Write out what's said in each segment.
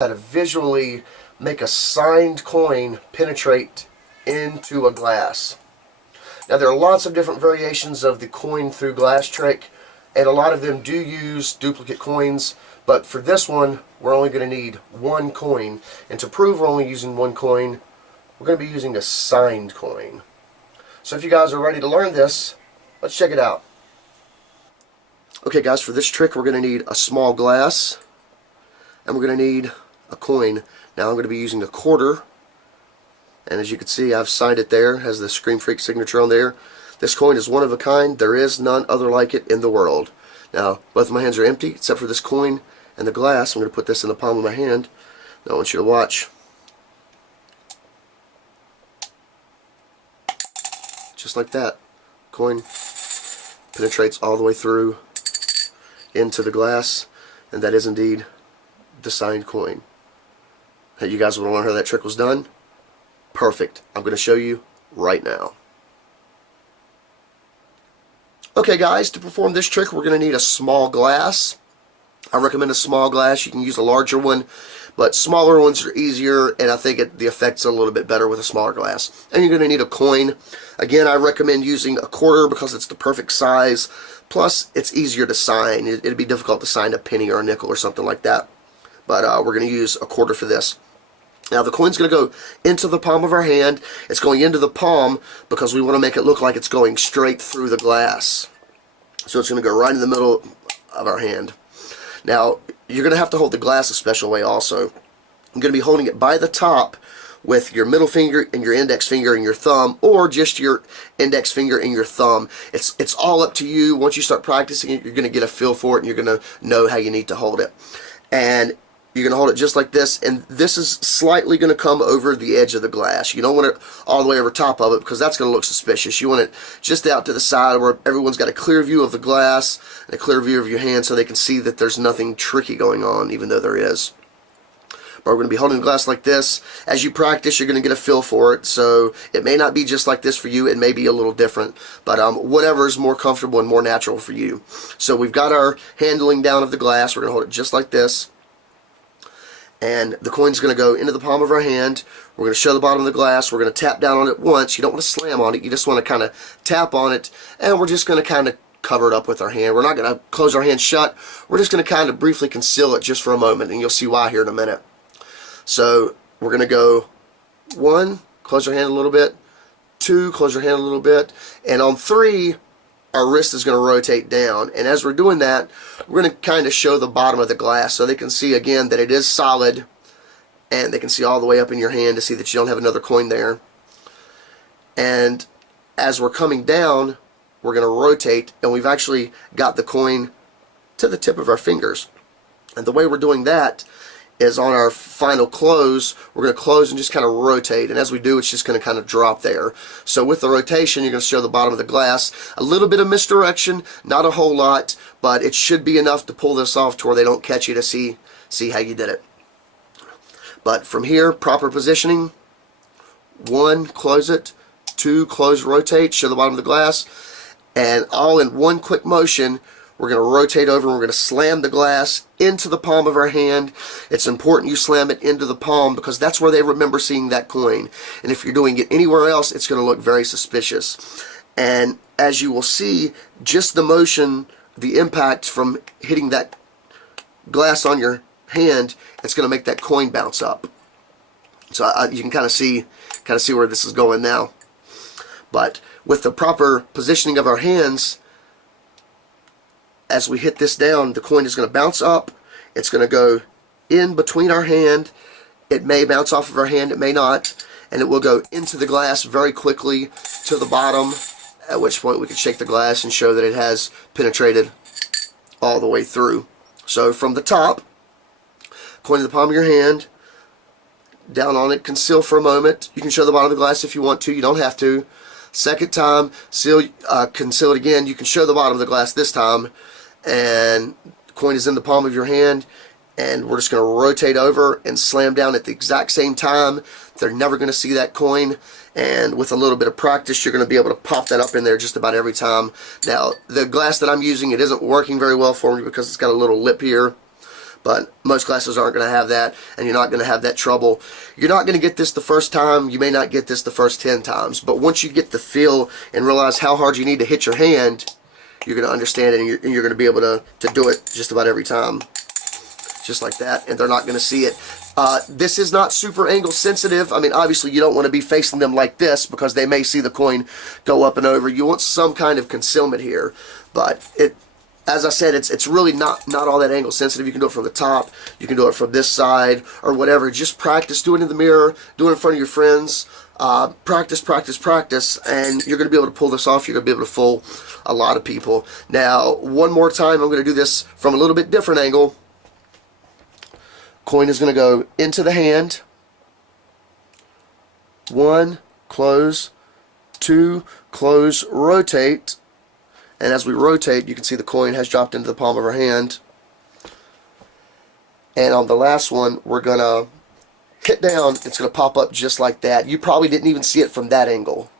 how to visually make a signed coin penetrate into a glass. Now there are lots of different variations of the coin through glass trick, and a lot of them do use duplicate coins, but for this one we're only going to need one coin, and to prove we're only using one coin, we're going to be using a signed coin. So if you guys are ready to learn this, let's check it out. Okay guys, for this trick we're going to need a small glass, and we're going to need a coin. Now I'm going to be using a quarter, and as you can see I've signed it there, has the Scream Freak signature on there. This coin is one of a kind. There is none other like it in the world. Now both of my hands are empty except for this coin and the glass. I'm going to put this in the palm of my hand. Now I want you to watch. Just like that, coin penetrates all the way through into the glass, and that is indeed the signed coin. Hey, you guys want to learn how that trick was done? Perfect. I'm going to show you right now. Okay guys, to perform this trick we're going to need a small glass. I recommend a small glass. You can use a larger one, but smaller ones are easier, and I think the effect's a little bit better with a smaller glass. And you're going to need a coin. Again, I recommend using a quarter because it's the perfect size. Plus, it's easier to sign. It'd be difficult to sign a penny or a nickel or something like that. But we're going to use a quarter for this. Now the coin's going to go into the palm of our hand. It's going into the palm because we want to make it look like it's going straight through the glass. So it's going to go right in the middle of our hand. Now you're going to have to hold the glass a special way also. I'm going to be holding it by the top with your middle finger and your index finger and your thumb, or just your index finger and your thumb. It's all up to you. Once you start practicing it, you're going to get a feel for it and you're going to know how you need to hold it. And you're going to hold it just like this, and this is slightly going to come over the edge of the glass. You don't want it all the way over top of it because that's going to look suspicious. You want it just out to the side where everyone's got a clear view of the glass and a clear view of your hand so they can see that there's nothing tricky going on, even though there is. But we're going to be holding the glass like this. As you practice, you're going to get a feel for it, so it may not be just like this for you. It may be a little different, but whatever is more comfortable and more natural for you. So we've got our handling down of the glass. We're going to hold it just like this. And the coin's going to go into the palm of our hand. We're going to show the bottom of the glass. We're going to tap down on it once. You don't want to slam on it. You just want to kind of tap on it. And we're just going to kind of cover it up with our hand. We're not going to close our hand shut. We're just going to kind of briefly conceal it just for a moment. And you'll see why here in a minute. So we're going to go 1, close your hand a little bit. 2, close your hand a little bit. And on 3, our wrist is going to rotate down, and as we're doing that, we're going to kind of show the bottom of the glass so they can see again that it is solid, and they can see all the way up in your hand to see that you don't have another coin there. And as we're coming down, we're going to rotate, and we've actually got the coin to the tip of our fingers. And the way we're doing that is on our final close, we're going to close and just kind of rotate, and as we do it's just going to kind of drop there. So with the rotation you're going to show the bottom of the glass. A little bit of misdirection, not a whole lot, but it should be enough to pull this off to where they don't catch you to see how you did it. But from here, proper positioning: 1, close it; 2, close, rotate, show the bottom of the glass, and all in one quick motion. We're going to rotate over and we're going to slam the glass into the palm of our hand. It's important you slam it into the palm because that's where they remember seeing that coin. And if you're doing it anywhere else, it's going to look very suspicious. And as you will see, just the motion, the impact from hitting that glass on your hand, it's going to make that coin bounce up. So you can kind of see where this is going now. But with the proper positioning of our hands, as we hit this down, the coin is going to bounce up. It's going to go in between our hand. It may bounce off of our hand, it may not, and it will go into the glass very quickly to the bottom, at which point we can shake the glass and show that it has penetrated all the way through. So from the top, coin in the palm of your hand, down on it, conceal for a moment. You can show the bottom of the glass if you want to, you don't have to. Second time, conceal it again. You can show the bottom of the glass this time, and the coin is in the palm of your hand, and we're just going to rotate over and slam down at the exact same time. They're never going to see that coin, and with a little bit of practice you're going to be able to pop that up in there just about every time. Now the glass that I'm using, it isn't working very well for me because it's got a little lip here, but most glasses aren't going to have that, and you're not going to have that trouble. You're not going to get this the first time. You may not get this the first 10 times, but once you get the feel and realize how hard you need to hit your hand, you're going to understand it, and you're going to be able to do it just about every time. Just like that, and they're not going to see it. This is not super angle sensitive. I mean, obviously you don't want to be facing them like this because they may see the coin go up and over. You want some kind of concealment here, but as I said, it's really not all that angle sensitive. You can do it from the top, you can do it from this side, or whatever. Just practice, do it in the mirror, do it in front of your friends. Practice, practice, practice, and you're going to be able to pull this off. You're going to be able to fool a lot of people. Now, one more time, I'm going to do this from a little bit different angle. Coin is going to go into the hand. 1, close, 2, close, rotate. And as we rotate, you can see the coin has dropped into the palm of our hand. And on the last one, we're going to hit down. It's going to pop up just like that. You probably didn't even see it from that angle.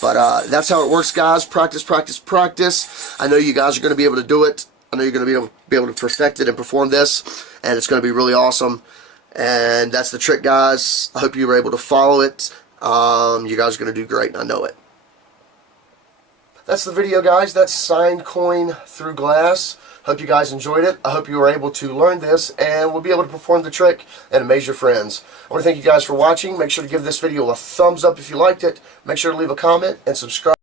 But that's how it works, guys. Practice, practice, practice. I know you guys are going to be able to do it. I know you're going to be able to perfect it and perform this, and it's going to be really awesome. And that's the trick, guys. I hope you were able to follow it. You guys are going to do great, and I know it. That's the video, guys. That's signed coin through glass. Hope you guys enjoyed it. I hope you were able to learn this and will be able to perform the trick and amaze your friends. I want to thank you guys for watching. Make sure to give this video a thumbs up if you liked it. Make sure to leave a comment and subscribe.